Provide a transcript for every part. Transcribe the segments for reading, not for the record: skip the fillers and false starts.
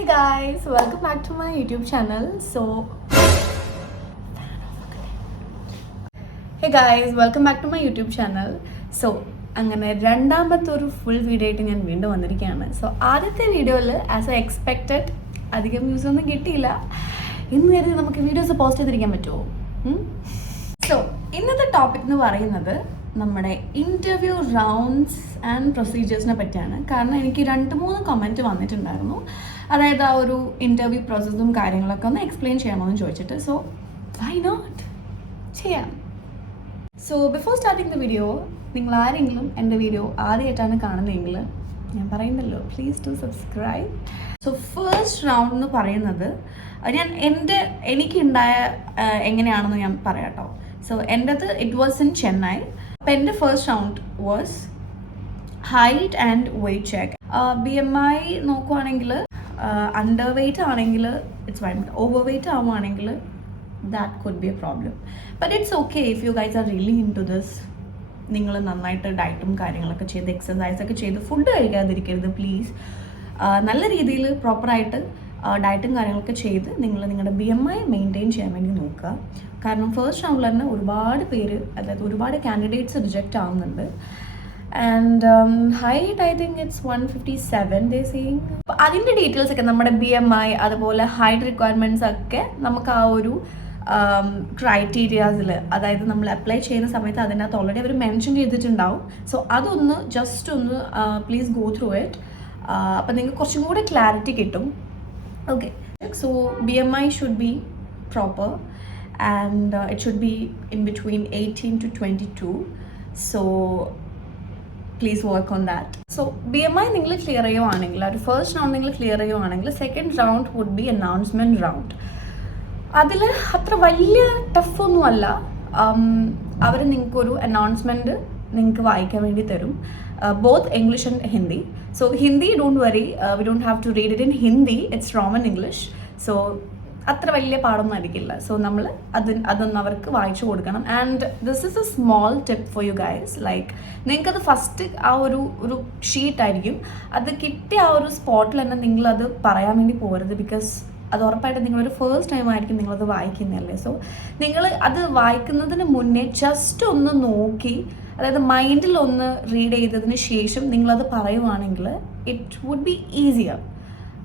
Hey guys, welcome back to my YouTube channel. അങ്ങനെ രണ്ടാമത്തെ ഒരു ഫുൾ വീഡിയോ ആയിട്ട് ഞാൻ വീണ്ടും വന്നിരിക്കുകയാണ്. ആദ്യത്തെ വീഡിയോയിൽ ആസ് എ എക്സ്പെക്റ്റഡ് അധികം വ്യൂസ് ഒന്നും കിട്ടിയില്ല. ഇന്ന് കരുതി നമുക്ക് വീഡിയോസ് പോസ്റ്റ് ചെയ്തിരിക്കാൻ പറ്റുമോ? ഇന്നത്തെ ടോപ്പിക് എന്ന് പറയുന്നത് നമ്മുടെ ഇൻ്റർവ്യൂ റൗണ്ട്സ് ആൻഡ് പ്രൊസീജിയേഴ്സിനെ പറ്റിയാണ്. കാരണം എനിക്ക് 2-3 കമൻറ്റ് വന്നിട്ടുണ്ടായിരുന്നു, അതായത് ആ ഒരു ഇൻ്റർവ്യൂ പ്രോസസ്സും കാര്യങ്ങളൊക്കെ ഒന്ന് എക്സ്പ്ലെയിൻ ചെയ്യാമോ എന്ന് ചോദിച്ചിട്ട്. വൈ നോട്ട് ചെയ്യാം. ബിഫോർ സ്റ്റാർട്ടിങ് ദ വീഡിയോ, നിങ്ങൾ ആരെങ്കിലും എൻ്റെ വീഡിയോ ആദ്യമായിട്ടാണ് കാണുന്നതെങ്കിൽ ഞാൻ പറയുന്നല്ലോ, please to subscribe. First round എന്ന് പറയുന്നത് എനിക്കുണ്ടായ എങ്ങനെയാണെന്ന് ഞാൻ പറയാം കേട്ടോ. എൻ്റെത് ഇറ്റ് വാസ് ഇൻ ചെന്നൈ. അപ്പം എൻ്റെ first round was height and weight check. BMI നോക്കുവാണെങ്കിൽ അണ്ടർ വെയ്റ്റ് ആണെങ്കിൽ ഇറ്റ്സ് ഫൈൻ, ഓവർ വെയ്റ്റ് ആവുകയാണെങ്കിൽ that could be a problem, but it's okay if you guys are really into this. നിങ്ങൾ നന്നായിട്ട് ഡയറ്റും കാര്യങ്ങളൊക്കെ ചെയ്ത് എക്സസൈസൊക്കെ ചെയ്ത് ഫുഡ് കഴിക്കാതിരിക്കരുത് പ്ലീസ്. നല്ല രീതിയിൽ പ്രോപ്പറായിട്ട് ഡയറ്റും കാര്യങ്ങളൊക്കെ ചെയ്ത് നിങ്ങളുടെ BMI മെയിൻറ്റെയിൻ ചെയ്യാൻ വേണ്ടി നോക്കുക. കാരണം ഫസ്റ്റ് റൗണ്ടിൽ തന്നെ ഒരുപാട് പേര്, അതായത് ഒരുപാട് കാൻഡിഡേറ്റ്സ് റിജക്റ്റ് ആവുന്നുണ്ട്. And height I think it's 157 they seeing. അപ്പോൾ അതിൻ്റെ ഡീറ്റെയിൽസ് ഒക്കെ നമ്മുടെ BMI അതുപോലെ ഹൈറ്റ് റിക്വയർമെൻറ്റ്സ് ഒക്കെ നമുക്ക് ആ ഒരു ക്രൈറ്റീരിയാസിൽ, അതായത് നമ്മൾ അപ്ലൈ ചെയ്യുന്ന സമയത്ത് അതിനകത്ത് ഓൾറെഡി അവർ മെൻഷൻ ചെയ്തിട്ടുണ്ടാവും. അതൊന്ന് ജസ്റ്റ് ഒന്ന് പ്ലീസ് ഗോ ത്രൂ ഇറ്റ്. അപ്പം നിങ്ങൾക്ക് കുറച്ചും കൂടെ ക്ലാരിറ്റി കിട്ടും. Okay, BMI should be proper and it should be in between 18 to 22. Please work on that. BMI നിങ്ങൾ ക്ലിയർ ചെയ്യുവാണെങ്കിൽ, ഒരു ഫസ്റ്റ് റൗണ്ട് നിങ്ങൾ ക്ലിയർ ചെയ്യുവാണെങ്കിൽ second round would be announcement round. അതിൽ അത്ര വലിയ ടഫൊന്നുമല്ല. അവർ നിങ്ങൾക്കൊരു അനൗൺസ്മെൻറ്റ് നിങ്ങൾക്ക് വായിക്കാൻ വേണ്ടി തരും, both English and Hindi. Hindi don't worry, we don't have to read it in Hindi, it's Roman English. അത്ര വലിയ പാടൊന്നും ആയിരിക്കില്ല. നമ്മൾ അതൊന്ന് അവർക്ക് വായിച്ചു കൊടുക്കണം. And this is a small tip for you guys. Like നിങ്ങൾക്കത് ഫസ്റ്റ് ആ ഒരു ഷീറ്റായിരിക്കും, അത് കിട്ടിയ ആ ഒരു സ്പോട്ടിൽ തന്നെ നിങ്ങളത് പറയാൻ വേണ്ടി പോകരുത്. ബിക്കോസ് അത് ഉറപ്പായിട്ട് നിങ്ങളൊരു ഫസ്റ്റ് ടൈം ആയിരിക്കും നിങ്ങളത് വായിക്കുന്നതല്ലേ. നിങ്ങൾ അത് വായിക്കുന്നതിന് മുന്നേ ജസ്റ്റ് ഒന്ന് നോക്കി, അതായത് മൈൻഡിൽ ഒന്ന് റീഡ് ചെയ്തതിന് ശേഷം നിങ്ങളത് പറയുവാണെങ്കിൽ it would be easier,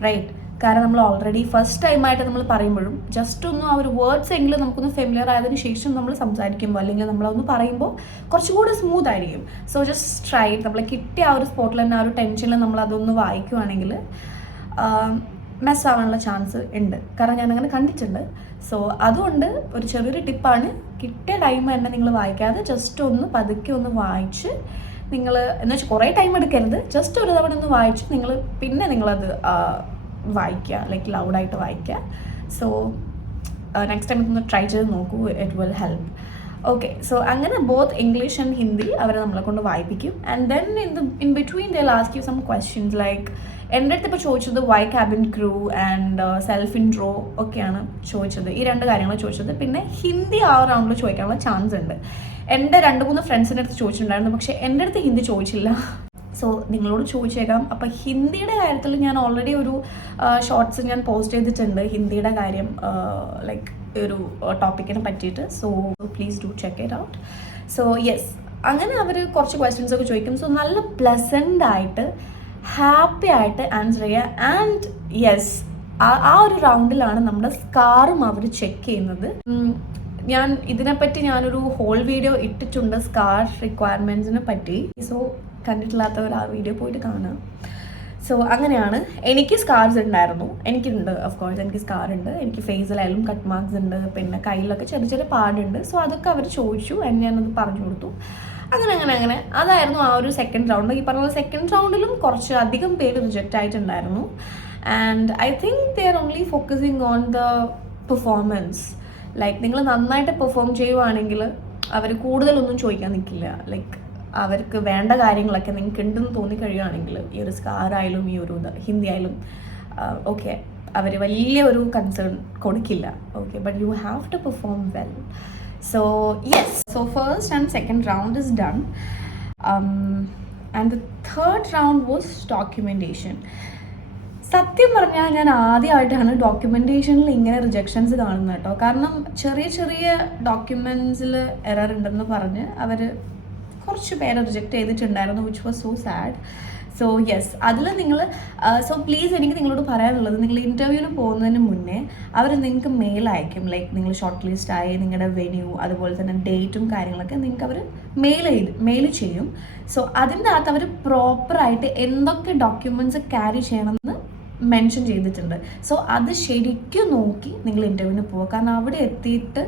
right? കാരണം നമ്മൾ ഓൾറെഡി ഫസ്റ്റ് ടൈമായിട്ട് നമ്മൾ പറയുമ്പോഴും ജസ്റ്റ് ഒന്ന് ആ ഒരു വേർഡ്സ് എങ്കിലും നമുക്കൊന്ന് ഫെമിലിയർ ആയതിനു ശേഷം നമ്മൾ സംസാരിക്കുമ്പോൾ അല്ലെങ്കിൽ നമ്മളൊന്ന് പറയുമ്പോൾ കുറച്ചുകൂടി സ്മൂത്ത് ആയിരിക്കും. Just try. നമ്മൾ കിട്ടിയ ആ ഒരു സ്പോട്ടിൽ തന്നെ ആ ഒരു ടെൻഷനിൽ നമ്മൾ അതൊന്ന് വായിക്കുവാണെങ്കിൽ മെസ്സാവാനുള്ള ചാൻസ് ഉണ്ട്. കാരണം ഞാനങ്ങനെ കണ്ടിട്ടുണ്ട്. അതുകൊണ്ട് ഒരു ചെറിയൊരു ടിപ്പാണ്, കിട്ടിയ ടൈം തന്നെ നിങ്ങൾ വായിക്കാതെ ജസ്റ്റ് ഒന്ന് പതുക്കെ ഒന്ന് വായിച്ച് നിങ്ങൾ, എന്ന് വെച്ചാൽ കുറേ ടൈം എടുക്കരുത്, ജസ്റ്റ് ഒരു തവണ ഒന്ന് വായിച്ച് പിന്നെ നിങ്ങളത് വായിക്കുക, ലൈക്ക് ലൗഡായിട്ട് വായിക്കുക. നെക്സ്റ്റ് ടൈം ഒന്ന് ട്രൈ ചെയ്ത് നോക്കൂ, ഇറ്റ് വിൽ ഹെൽപ്പ്. ഓക്കെ, അങ്ങനെ ബോത്ത് ഇംഗ്ലീഷ് ആൻഡ് ഹിന്ദി അവരെ നമ്മളെ കൊണ്ട് വായിപ്പിക്കും. And then in between they ask you some questions. Like എൻ്റെ അടുത്ത് ഇപ്പോൾ ചോദിച്ചത് why cabin crew and self intro ഒക്കെയാണ് ചോദിച്ചത്. ഈ 2 കാര്യങ്ങൾ ചോദിച്ചത്. പിന്നെ ഹിന്ദി ആ റൗണ്ടിൽ ചോദിക്കാനുള്ള ചാൻസ് ഉണ്ട്. എൻ്റെ 2-3 ഫ്രണ്ട്സിൻ്റെ അടുത്ത് ചോദിച്ചിട്ടുണ്ടായിരുന്നു, പക്ഷേ എൻ്റെ അടുത്ത് ഹിന്ദി ചോദിച്ചില്ല. നിങ്ങളോട് ചോദിച്ചേക്കാം. അപ്പോൾ ഹിന്ദിയുടെ കാര്യത്തിൽ ഞാൻ ഓൾറെഡി ഒരു ഷോർട്സ് ഞാൻ പോസ്റ്റ് ചെയ്തിട്ടുണ്ട് ഹിന്ദിയുടെ കാര്യം, ലൈക്ക് ഒരു ടോപ്പിക്കിനെ പറ്റിയിട്ട്. Please do check it out. Yes, അങ്ങനെ അവർ കുറച്ച് ക്വസ്റ്റ്യൻസ് ഒക്കെ ചോദിക്കും. നല്ല പ്ലസൻ്റ് ആയിട്ട് ഹാപ്പി ആയിട്ട് ആൻസർ ചെയ്യുക. ആൻഡ് യെസ്, ആ ഒരു റൗണ്ടിലാണ് നമ്മുടെ സ്കാറും അവർ ചെക്ക് ചെയ്യുന്നത്. ഞാൻ ഇതിനെപ്പറ്റി ഞാനൊരു ഹോൾ വീഡിയോ ഇട്ടിട്ടുണ്ട് സ്കാർ റിക്വയർമെൻറ്റ്സിനെ പറ്റി. കണ്ടിട്ടില്ലാത്തവർ ആ വീഡിയോ പോയിട്ട് കാണാം. അങ്ങനെയാണ്. എനിക്ക് സ്കാർസ് ഉണ്ടായിരുന്നു, എനിക്കുണ്ട്, ഓഫ് കോഴ്സ് എനിക്ക് സ്കാർ ഉണ്ട്. എനിക്ക് ഫേസിലായാലും കട്ട് മാർക്സ് ഉണ്ട്, പിന്നെ കയ്യിലൊക്കെ ചെറിയ ചെറിയ പാടുണ്ട്. അതൊക്കെ അവർ ചോദിച്ചു, ഞാനത് പറഞ്ഞു കൊടുത്തു. അങ്ങനെ അതായിരുന്നു ആ ഒരു സെക്കൻഡ് റൗണ്ട്. ഈ പറഞ്ഞ സെക്കൻഡ് റൗണ്ടിലും കുറച്ച് അധികം പേര് റിജക്റ്റ് ആയിട്ടുണ്ടായിരുന്നു. And I think they are only focusing on the performance. Like നിങ്ങൾ നന്നായിട്ട് പെർഫോം ചെയ്യുവാണെങ്കിൽ അവർ കൂടുതലൊന്നും ചോദിക്കാൻ നിൽക്കില്ല. ലൈക്ക് അവർക്ക് വേണ്ട കാര്യങ്ങളൊക്കെ നിങ്ങൾക്ക് ഉണ്ടെന്ന് തോന്നിക്കഴിയുകയാണെങ്കിൽ ഈ ഒരു സ്കാറായാലും ഈ ഒരു ഹിന്ദി ആയാലും ഓക്കെ, അവർ വലിയ ഒരു കൺസേൺ കൊടുക്കില്ല. Okay, but you have to perform well. Yes, first and second round is done. And the third round was documentation. സത്യം പറഞ്ഞാൽ ഞാൻ ആദ്യമായിട്ടാണ് ഡോക്യുമെൻറ്റേഷനിൽ ഇങ്ങനെ റിജക്ഷൻസ് കാണുന്നത് കേട്ടോ. കാരണം ചെറിയ ചെറിയ ഡോക്യുമെൻറ്റ്സിൽ എറർ ഉണ്ടെന്ന് പറഞ്ഞ് അവർ കുറച്ച് പേരെ റിജക്റ്റ് ചെയ്തിട്ടുണ്ടായിരുന്നു, which was so sad. So yes, അതിൽ നിങ്ങൾ സോ പ്ലീസ് എനിക്ക് നിങ്ങളോട് പറയാനുള്ളത്, നിങ്ങൾ ഇൻ്റർവ്യൂവിന് പോകുന്നതിന് മുന്നേ അവർ നിങ്ങൾക്ക് മെയിൽ അയക്കും. ലൈക്ക് നിങ്ങൾ ഷോർട്ട് ലിസ്റ്റായി നിങ്ങളുടെ വെന്യൂ അതുപോലെ തന്നെ ഡേറ്റും കാര്യങ്ങളൊക്കെ നിങ്ങൾക്ക് അവർ മെയിൽ ചെയ്യും. സോ അതിൻ്റെ അകത്ത് അവർ പ്രോപ്പറായിട്ട് എന്തൊക്കെ ഡോക്യുമെൻറ്റ്സ് ക്യാരി ചെയ്യണമെന്ന് മെൻഷൻ ചെയ്തിട്ടുണ്ട്. സോ അത് ശരിക്കും നോക്കി നിങ്ങൾ ഇൻ്റർവ്യൂവിന് പോവുക. കാരണം അവിടെ എത്തിയിട്ട്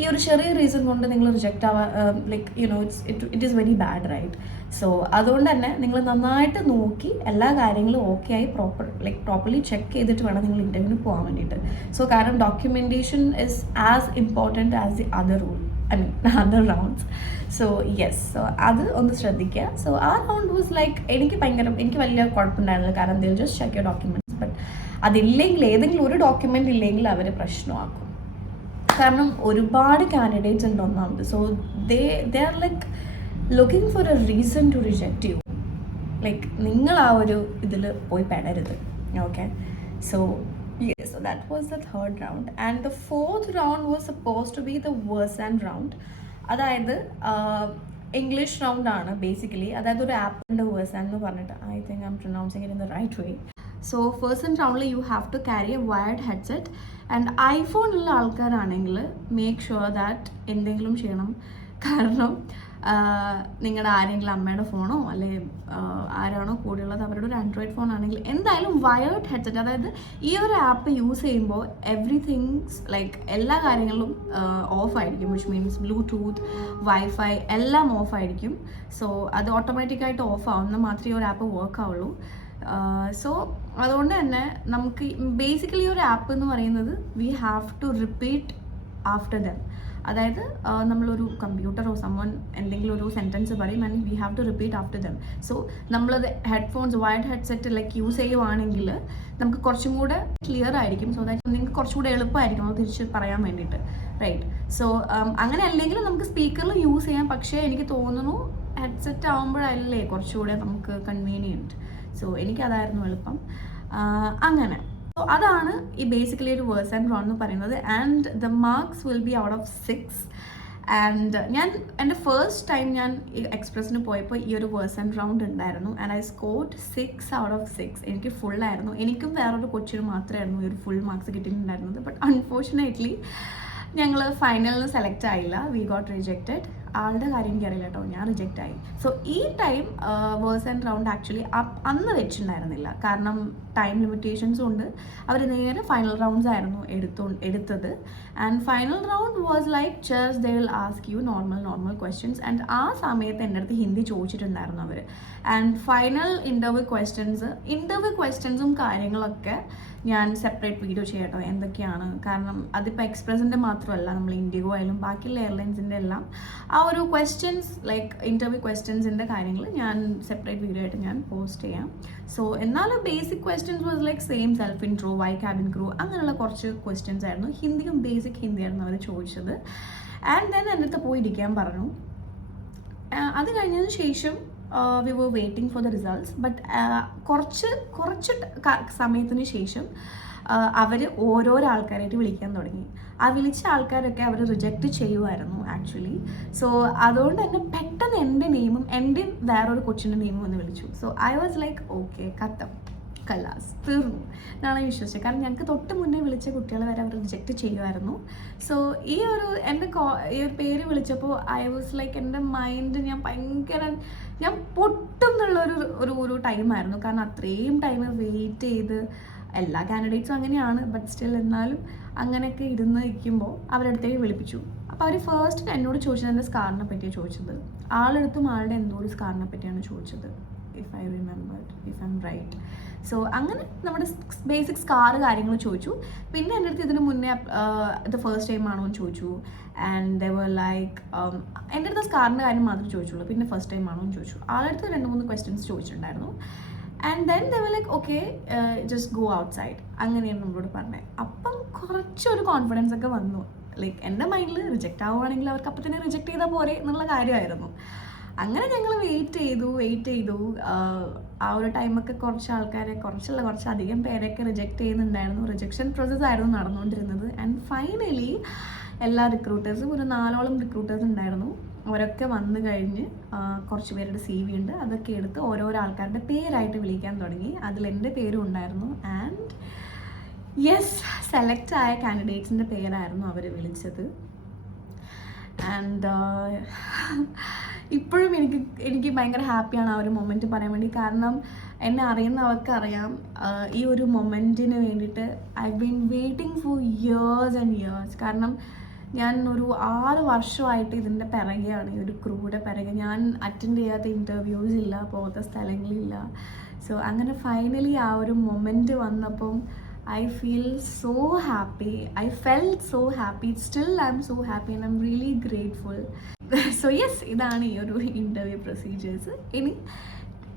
ഈ ഒരു ചെറിയ റീസൺ കൊണ്ട് നിങ്ങൾ റിജക്റ്റ് ആവാൻ like it is very bad, right? So അതുകൊണ്ട് തന്നെ നിങ്ങൾ നന്നായിട്ട് നോക്കി എല്ലാ കാര്യങ്ങളും ഓക്കെ ആയി പ്രോപ്പർലി ചെക്ക് ചെയ്തിട്ട് വേണം നിങ്ങൾ ഇൻ്റർവ്യൂവിന് പോകാൻ വേണ്ടിയിട്ട്. സോ കാരണം documentation is as important as the other rounds. So yes, so അത് ഒന്ന് ശ്രദ്ധിക്കുക. സോ ആ റൗണ്ട് വാസ് ലൈക്ക് എനിക്ക് വലിയ കുഴപ്പമുണ്ടായിരുന്നില്ല. കാരണം they'll just check your documents. But അതില്ലെങ്കിൽ, ഏതെങ്കിലും ഒരു ഡോക്യുമെൻ്റ് ഇല്ലെങ്കിൽ അവർ പ്രശ്നമാക്കും. കാരണം ഒരുപാട് കാൻഡിഡേറ്റ്സ് ഉണ്ട് ഒന്നാമത്. So they are like looking for a reason to reject you. Like നിങ്ങൾ ആ ഒരു ഇതിൽ പോയി പെടരുത്. Okay, so yes, so that was the third round, and the fourth round was supposed to be the Versan round. അതായത് English round ആണ് basically. അതായത് ഒരു ആപ്പിൻ്റെ വേഴ്സാൻ എന്ന് പറഞ്ഞിട്ട്, I think I'm pronouncing it in the right way. So first റൗണ്ടിൽ you have to carry a wired headset. And ഐഫോണുള്ള ആൾക്കാരാണെങ്കിൽ മേക്ക് ഷുവർ ദാറ്റ് എന്തെങ്കിലും ചെയ്യണം. കാരണം നിങ്ങളുടെ ആരെങ്കിലും അമ്മയുടെ ഫോണോ അല്ലെങ്കിൽ ആരാണോ കൂടെയുള്ളത് അവരുടെ ഒരു ആൻഡ്രോയിഡ് ഫോൺ ആണെങ്കിൽ എന്തായാലും വയേർഡ് ഹെഡ്സെറ്റ്, അതായത് ഈ ഒരു ആപ്പ് യൂസ് ചെയ്യുമ്പോൾ എവറിത്തിങ്സ് ലൈക്ക് എല്ലാ കാര്യങ്ങളും ഓഫ് ആയിരിക്കും. വിച്ച് മീൻസ് ബ്ലൂടൂത്ത്, വൈഫൈ എല്ലാം ഓഫ് ആയിരിക്കും. സോ അത് ഓട്ടോമാറ്റിക്കായിട്ട് ഓഫ് ആവുന്ന മാത്രമേ ഒരു ആപ്പ് വർക്ക് ആവുള്ളൂ. സോ അതുകൊണ്ട് തന്നെ നമുക്ക് ബേസിക്കലി ഒരു ആപ്പ് എന്ന് പറയുന്നത് we have to repeat after them. അതായത് നമ്മളൊരു കമ്പ്യൂട്ടറോ സമ്മൺ എന്തെങ്കിലും ഒരു സെൻറ്റൻസ് പറയും and we have to repeat after them. So നമ്മളത് headphones wired headset like use ചെയ്യുവാണെങ്കിൽ നമുക്ക് കുറച്ചും കൂടെ ക്ലിയർ ആയിരിക്കും. സോ ദാറ്റ് നിങ്ങൾക്ക് കുറച്ചും കൂടെ എളുപ്പമായിരിക്കും അത് തിരിച്ച് പറയാൻ വേണ്ടിയിട്ട്, റൈറ്റ്? സോ അങ്ങനെ അല്ലെങ്കിൽ നമുക്ക് സ്പീക്കറിൽ യൂസ് ചെയ്യാം. പക്ഷേ എനിക്ക് തോന്നുന്നു ഹെഡ്സെറ്റ് ആകുമ്പോഴല്ലേ കുറച്ചുകൂടെ നമുക്ക് കൺവീനിയൻറ്റ്. സോ എനിക്കതായിരുന്നു എളുപ്പം. അങ്ങനെ സോ അതാണ് ഈ ബേസിക്കലി ഒരു വേഴ്സ് ആൻഡ് റൗണ്ട് എന്ന് പറയുന്നത്. And the marks will be out of 6. And ഞാൻ എൻ്റെ ഫസ്റ്റ് ടൈം ഞാൻ എക്സ്പ്രസ്സിന് പോയപ്പോൾ ഈ ഒരു വേഴ്സ് ആൻഡ് റൗണ്ട് ഉണ്ടായിരുന്നു. And I scored 6 out of 6. എനിക്ക് ഫുള്ളായിരുന്നു. എനിക്കും വേറൊരു കൊച്ചിന് മാത്രമായിരുന്നു ഈ ഒരു ഫുൾ മാർക്സ് കിട്ടിയിട്ടുണ്ടായിരുന്നത്. ബട്ട് അൺഫോർച്ചുനേറ്റ്ലി ഞങ്ങൾ ഫൈനലിന് സെലക്ട് ആയില്ല. We got rejected. ആളുടെ കാര്യം എനിക്കറിയില്ല കേട്ടോ, ഞാൻ റിജക്റ്റ് ആയി. സോ ഈ time Versant round actually അന്ന് വെച്ചിട്ടുണ്ടായിരുന്നില്ല. കാരണം ടൈം ലിമിറ്റേഷൻസും ഉണ്ട്. അവർ നേരെ ഫൈനൽ റൗണ്ട്സ് ആയിരുന്നു എടുത്തത്. And final round was like just they will ask you normal questions. And ആ സമയത്ത് എൻ്റെ അടുത്ത് ഹിന്ദി ചോദിച്ചിട്ടുണ്ടായിരുന്നു അവർ. ആൻഡ് ഫൈനൽ ഇൻ്റർവ്യൂ ക്വസ്റ്റ്യൻസും കാര്യങ്ങളൊക്കെ ഞാൻ സെപ്പറേറ്റ് വീഡിയോ ചെയ്യട്ടോ എന്തൊക്കെയാണ്. കാരണം അതിപ്പോൾ എക്സ്പ്രസിൻ്റെ മാത്രമല്ല, നമ്മൾ ഇൻഡിഗോ ആയാലും ബാക്കിയുള്ള എയർലൈൻസിൻ്റെ എല്ലാം ആ ഒരു ക്വസ്റ്റ്യൻസ് ലൈക്ക് ഇൻ്റർവ്യൂ ക്വസ്റ്റ്യൻസിൻ്റെ കാര്യങ്ങൾ ഞാൻ സെപ്പറേറ്റ് വീഡിയോ ആയിട്ട് ഞാൻ പോസ്റ്റ് ചെയ്യാം. സോ എന്നാലും basic questions was like same self intro, why cabin crew, അങ്ങനെയുള്ള കുറച്ച് ക്വസ്റ്റ്യൻസ് ആയിരുന്നു. ഹിന്ദിയും ബേസിക് ഹിന്ദിയായിരുന്നു അവർ ചോദിച്ചത്. ആൻഡ് ദെൻ എൻ്റെ അടുത്ത് പോയി ഇരിക്കാൻ പറഞ്ഞു. അത് കഴിഞ്ഞതിന് ശേഷം we were waiting for the results. But കുറച്ച് സമയത്തിന് ശേഷം അവർ ഓരോരോ ആൾക്കാരായിട്ട് വിളിക്കാൻ തുടങ്ങി. ആ വിളിച്ച ആൾക്കാരൊക്കെ അവർ റിജക്റ്റ് ചെയ്യുമായിരുന്നു ആക്ച്വലി. സോ അതുകൊണ്ട് തന്നെ പെട്ടെന്ന് എൻ്റെ നെയിമും എൻ്റെ വേറൊരു കൊച്ചിൻ്റെ നെയിമും ഒന്ന് വിളിച്ചു. So I was like okay, കത്തം കല്ലാസ് തീർന്നു എന്നാണ് വിശ്വസിച്ചത്. കാരണം ഞങ്ങൾക്ക് തൊട്ട് മുന്നേ വിളിച്ച കുട്ടികളെ വരെ അവർ റിജക്റ്റ് ചെയ്യുമായിരുന്നു. സോ ഈ ഒരു പേര് വിളിച്ചപ്പോൾ ഐ വാസ് ലൈക്ക് എൻ്റെ മൈൻഡ് ഞാൻ പൊട്ടും എന്നുള്ളൊരു ടൈമായിരുന്നു. കാരണം അത്രയും ടൈം വെയിറ്റ് ചെയ്ത് എല്ലാ കാൻഡിഡേറ്റ്സും അങ്ങനെയാണ്. ബട്ട് സ്റ്റിൽ എന്നാലും അങ്ങനെയൊക്കെ ഇരുന്ന് ഇരിക്കുമ്പോൾ അവരടുത്തേക്ക് വിളിപ്പിച്ചു. അപ്പോൾ അവർ ഫസ്റ്റ് എന്നോട് ചോദിച്ചത് എൻ്റെ സ്കാറിനെ പറ്റിയാണ് ചോദിച്ചത്. ആളെടുത്തും ആളുടെ എന്തോ ഒരു സ്കാറിനെ പറ്റിയാണ് ചോദിച്ചത്, if I remembered, if I am right. So അങ്ങനെ നമ്മുടെ ബേസിക് സ്കാർ കാര്യങ്ങൾ ചോദിച്ചു. പിന്നെ എൻ്റെ അടുത്ത് ഇതിന് മുന്നേ ഇത് ഫസ്റ്റ് ടൈം ആണോ എന്ന് ചോദിച്ചു. ആൻഡ് ദേ വർ ലൈക്ക് എൻ്റെ അടുത്ത് സ്കാറിൻ്റെ കാര്യം മാത്രമേ ചോദിച്ചുള്ളൂ. പിന്നെ ഫസ്റ്റ് ടൈം ആണോ എന്ന് ചോദിച്ചു. ആളടുത്ത് 2-3 ക്വസ്റ്റ്യൻസ് ചോദിച്ചിട്ടുണ്ടായിരുന്നു. And then they were like okay just go outside, അങ്ങനെയാണ് നമ്മളോട് പറഞ്ഞത്. അപ്പം കുറച്ചൊരു കോൺഫിഡൻസ് ഒക്കെ വന്നു. ലൈക്ക് എൻ്റെ മൈൻഡിൽ റിജക്റ്റ് ആവുകയാണെങ്കിൽ അവർക്ക് അപ്പം തന്നെ റിജക്റ്റ് ചെയ്താൽ പോരെ എന്നുള്ള കാര്യമായിരുന്നു. അങ്ങനെ ഞങ്ങൾ വെയിറ്റ് ചെയ്തു. ആ ഒരു ടൈമൊക്കെ കുറച്ചധികം പേരൊക്കെ റിജക്റ്റ് ചെയ്യുന്നുണ്ടായിരുന്നു. റിജക്ഷൻ പ്രോസസ്സായിരുന്നു നടന്നുകൊണ്ടിരുന്നത്. ആൻഡ് ഫൈനലി എല്ലാ റിക്രൂട്ടേഴ്സും, ഒരു 4ഓളം റിക്രൂട്ടേഴ്സ് ഉണ്ടായിരുന്നു. അവരൊക്കെ വന്നു കഴിഞ്ഞ് കുറച്ച് പേരുടെ CV ഉണ്ട്, അതൊക്കെ എടുത്ത് ഓരോരോ ആൾക്കാരുടെ പേരായിട്ട് വിളിക്കാൻ തുടങ്ങി. അതിൽ എൻ്റെ പേരും ഉണ്ടായിരുന്നു. ആൻഡ് യെസ്, സെലക്ട് ആയ കാൻഡിഡേറ്റ്സിൻ്റെ പേരായിരുന്നു അവർ വിളിച്ചത്. ആൻഡ് ഇപ്പോഴും എനിക്ക് ഭയങ്കര ഹാപ്പിയാണ് ആ ഒരു മൊമെൻറ്റ് പറയാൻ വേണ്ടി. കാരണം എന്നെ അറിയുന്നവർക്ക് അറിയാം, ഈ ഒരു മൊമെൻറ്റിന് വേണ്ടിയിട്ട് I been waiting for years and years. കാരണം ഞാൻ ഒരു 6 വർഷമായിട്ട് ഇതിൻ്റെ പിറകെയാണ്, ഈ ഒരു ക്രൂയുടെ പിറകെ. ഞാൻ അറ്റൻഡ് ചെയ്യാത്ത ഇൻ്റർവ്യൂസ് ഇല്ല, പോകാത്ത സ്ഥലങ്ങളില്ല. സോ അങ്ങനെ ഫൈനലി ആ ഒരു മൊമെൻറ്റ് വന്നപ്പം I feel so happy. I felt so happy. Still I'm so happy and I'm really grateful. So yes, ഇതാണ് ഈ ഒരു ഇൻ്റർവ്യൂ പ്രൊസീജിയേഴ്സ്. ഇനി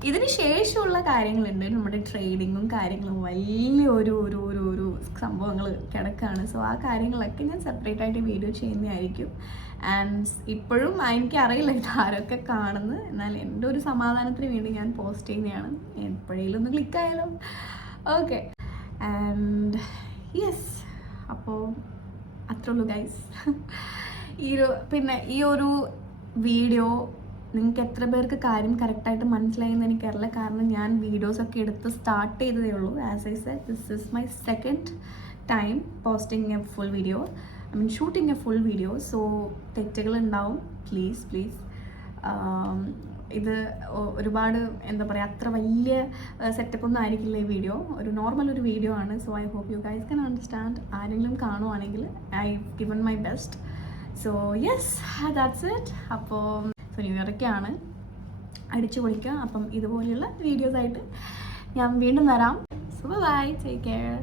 ഇതിന് ശേഷമുള്ള കാര്യങ്ങളുണ്ട്, നമ്മുടെ ട്രെയിനിങ്ങും കാര്യങ്ങളും വലിയൊരു സംഭവങ്ങൾ കിടക്കുകയാണ്. സോ ആ കാര്യങ്ങളൊക്കെ ഞാൻ സെപ്പറേറ്റ് ആയിട്ട് വീഡിയോ ചെയ്യുന്നതായിരിക്കും. ആൻഡ് ഇപ്പോഴും എനിക്കറിയില്ല ഇതാരൊക്കെ കാണുന്നത്, എന്നാൽ എൻ്റെ ഒരു സമാധാനത്തിന് വേണ്ടി ഞാൻ പോസ്റ്റ് ചെയ്യുന്നതാണ്. എപ്പോഴേലും ഒന്ന് ക്ലിക്കായാലോ. ഓക്കെ, ആൻഡ് യെസ്, അപ്പോൾ അത്രേ ഉള്ളൂ ഗൈസ്. പിന്നെ ഈ ഒരു വീഡിയോ നിങ്ങൾക്ക് എത്ര പേർക്ക് കാര്യം കറക്റ്റായിട്ട് മനസ്സിലായെന്ന് എനിക്കറിയില്ല. കാരണം ഞാൻ വീഡിയോസൊക്കെ എടുത്ത് സ്റ്റാർട്ട് ചെയ്തതേ ഉള്ളൂ. As I said, this is my second time posting a full video, shooting a full video. So തെറ്റുകളുണ്ടാവും, പ്ലീസ്. ഇത് ഒരുപാട് എന്താ പറയുക, അത്ര വലിയ സെറ്റപ്പ് ഒന്നും ആയിരിക്കില്ല ഈ വീഡിയോ. ഒരു നോർമൽ ഒരു വീഡിയോ ആണ്. So I hope you guys can understand. ആരെങ്കിലും കാണുവാണെങ്കിൽ I given my best. So yes, that's it. അപ്പോൾ ന്യൂ ഇയറൊക്കെയാണ്, അടിച്ചു പൊളിക്കുക. അപ്പം ഇതുപോലെയുള്ള വീഡിയോസായിട്ട് ഞാൻ വീണ്ടും വരാം. So bye, take care.